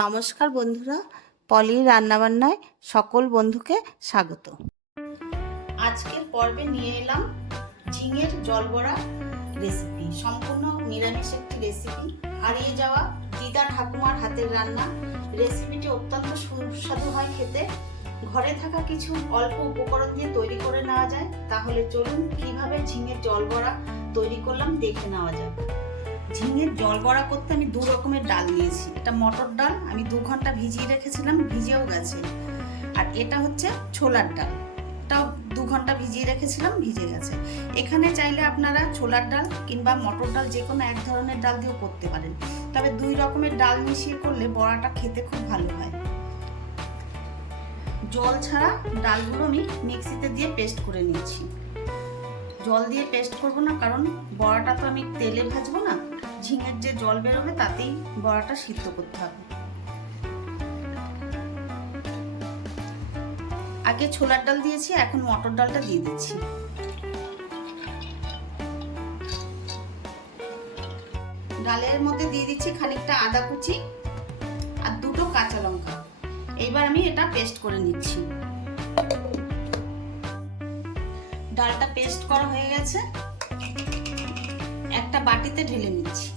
নমস্কার বন্ধুরা, পলির রান্নাবান্নায় সকল বন্ধুকে স্বাগত। আজকের পর্বে নিয়ে এলাম ঝিঙের জলবড়া রেসিপি। সম্পূর্ণ নিরামিষ একটি রেসিপি। হারিয়ে যাওয়া দিদা ঠাকুমার হাতের রান্না। রেসিপিটি অত্যন্ত সুস্বাদু হয় খেতে। ঘরে থাকা কিছু অল্প উপকরণ দিয়ে তৈরি করে নেওয়া যায়। তাহলে চলুন কীভাবে ঝিঙের জলবড়া তৈরি করলাম দেখে নেওয়া যাক। ঝিঙের জল বড়া করতে আমি দু রকমের ডাল নিয়েছি। এটা মটর ডাল, আমি দু ঘণ্টা ভিজিয়ে রেখেছিলাম, ভিজেও গেছে। আর এটা হচ্ছে ছোলার ডাল। এটাও দু ঘণ্টা ভিজিয়ে রেখেছিলাম, ভিজে গেছে। এখানে চাইলে আপনারা ছোলার ডাল কিংবা মটর ডাল যে কোনো এক ধরনের ডাল দিয়েও করতে পারেন। তবে দুই রকমের ডাল মিশিয়ে করলে বড়াটা খেতে খুব ভালো হয়। জল ছাড়া ডালগুলো আমি মিক্সিতে দিয়ে পেস্ট করে নিয়েছি। জল দিয়ে পেস্ট করব না, কারণ বড়াটা তো আমি তেলে ভাজবো না ঝিঙের যে জল বেরোবে তাতেই বড়াটা সিদ্ধ করতে হবে। আগে ছোলার ডাল দিয়েছি, এখন মটর ডালটা দিয়ে দিচ্ছি। ডালের মধ্যে দিয়ে দিচ্ছি খানিকটা আদা কুচি আর দুটো কাঁচা লঙ্কা। এইবার আমি এটা পেস্ট করে নিচ্ছি। ডালটা পেস্ট করা হয়ে গেছে। একটা বাটিতে ঢেলে নিচ্ছি।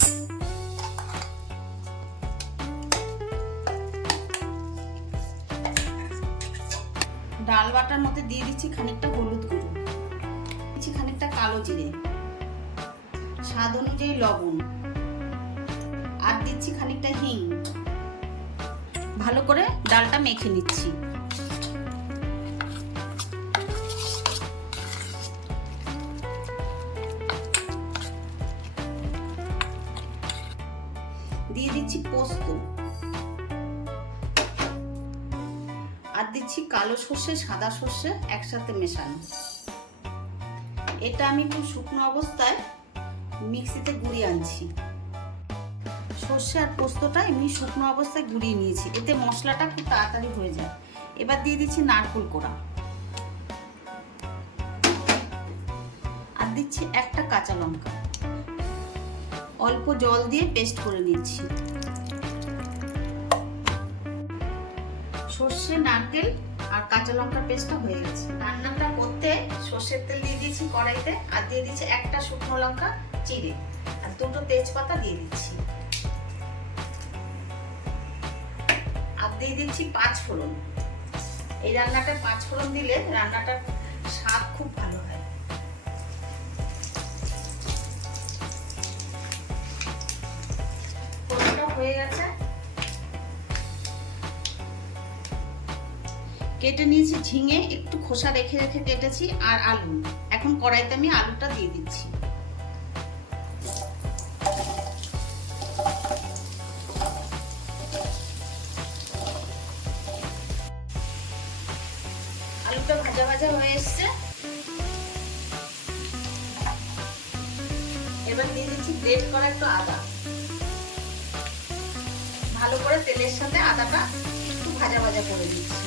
ডাল বাটার মধ্যে দিয়ে দিচ্ছি খানিকটা হলুদ গুঁড়ো। দিচ্ছি খানিকটা কালো জিরে। স্বাদ অনুযায়ী লবণ। আর দিচ্ছি খানিকটা হিং। ভালো করে ডালটা মেখে নিচ্ছি। দিচ্ছি পোস্ত। আর দিচ্ছি কালো সর্ষে, সাদা সর্ষে একসাথে মেশানো। এটা আমি খুব শুকনো অবস্থায় মিক্সিতে গুঁড়িয়ে আনছি। সর্ষে আর পোস্তটা এমনি শুকনো অবস্থায় গুঁড়িয়ে নিয়েছি। এতে মশলাটা খুব তাড়াতাড়ি হয়ে যায়। এবার দিয়ে দিচ্ছি নারকুল কোড়া। আর দিচ্ছি একটা কাঁচা লঙ্কা। অল্প জল দিয়ে পেস্ট করে নিচ্ছি। সর্ষে, নারকেল আর কাঁচা লঙ্কার পেস্টটা হয়ে গেছে। রান্নাটা করতে সর্ষের তেল দিয়ে দিয়েছি কড়াইতে, আর দিয়ে দিচ্ছি একটা শুকনো লঙ্কা, চিড়ে। আর দুটো তেজপাতা দিয়ে দিচ্ছি। আর দিয়ে দিচ্ছি পাঁচ ফোড়ন। এই রান্নাটা পাঁচ ফোড়ন দিলে রান্নাটার স্বাদ খুব ভালো হয়। ফোড়নটা হয়ে গেছে। কেটে নিয়েছি, ঝিঙে, একটু খোসা রেখে রেখে কেটেছি আর আলু। এখন কড়াইতে আমি আলুটা দিয়ে দিচ্ছি। আলুটা ভাজা ভাজা হয়ে এসছে। এবার দিয়ে দিচ্ছি গ্রেট করা একটু আদা। ভালো করে তেলের সাথে আদাটা একটু ভাজা ভাজা করে দিচ্ছি।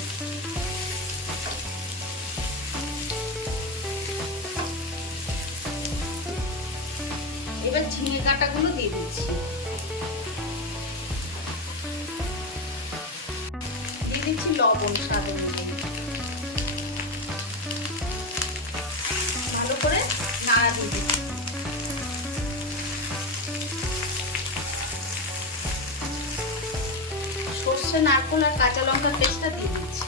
ঝিঙে কাটাগুলো দিয়ে দিচ্ছি। দিয়ে দিচ্ছি লবণ স্বাদ ভালো করে নাড়া দিয়ে দিচ্ছি সর্ষে, নারকোল আর কাঁচা লঙ্কার পেস্টটা দিয়ে দিচ্ছি।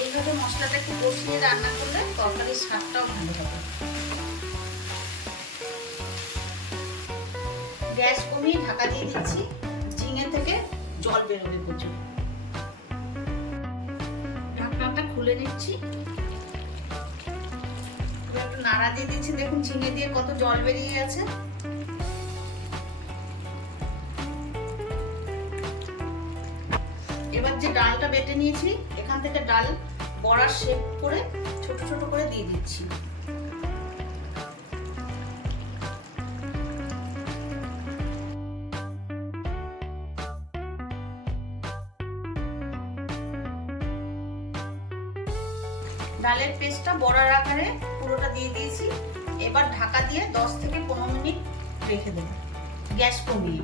এইভাবে মশলাটা একটু কষিয়ে রান্না করলে তরকারির স্বাদটাও ভালো হবে। গ্যাস কমিয়ে ঢাকা দিয়ে দিচ্ছি, ঝিঙে থেকে জল বেরোবে প্রচুর। খুলে নিচ্ছি। একটু নাড়া দিয়ে দিচ্ছি, দেখুন ঝিঙে দিয়ে কত জল বেরিয়ে গেছে। এবার যে ডালটা বেটে নিয়েছি, এখান থেকে ডাল বড়ার শেপ করে ছোট ছোট করে দিয়ে দিচ্ছি। ডালের পেস্টটা বড়ার আকারে পুরোটা দিয়ে দিয়েছি। এবার ঢাকা দিয়ে 10 থেকে 15 মিনিট রেখে দেব। গ্যাস কমিয়ে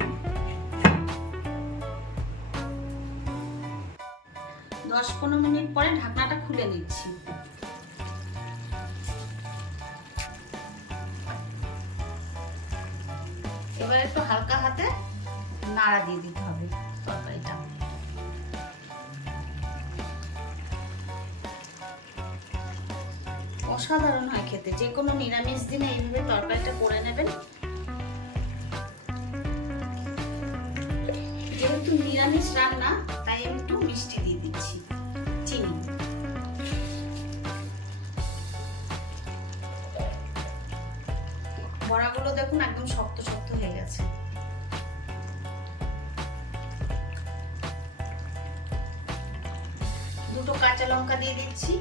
দশ পনেরো মিনিট পরে ঢাকনাটা খুলে নিচ্ছি। এবার একটু হালকা হাতে নাড়া দিয়ে দিতে হবে তরকারিটা। অসাধারণ হয় খেতে। যে কোনো নিরামিষ দিনে এইভাবে তরকারিটা করে নেবেন। যেহেতু নিরামিষ রান্না বড়াগুলো দেখুন একদম শক্ত শক্ত হয়ে গেছে। দুটো কাঁচা লঙ্কা দিয়ে দিচ্ছি।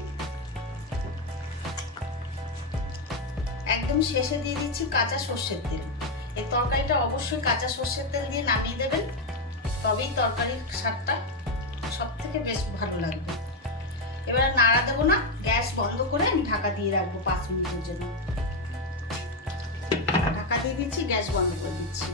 একদম শেষে দিয়ে দিচ্ছি কাঁচা সর্ষের তেল। এই তরকারিটা অবশ্যই কাঁচা সর্ষের তেল দিয়ে নামিয়ে দেবেন। তবেই তরকারির স্বাদটা সব থেকে বেশ ভালো লাগবে। এবারে নাড়া দেবো না, গ্যাস বন্ধ করে আমি ঢাকা দিয়ে রাখব পাঁচ মিনিটের জন্য। দিয়ে দিচ্ছি গ্যাস বন্ধ করে দিচ্ছি।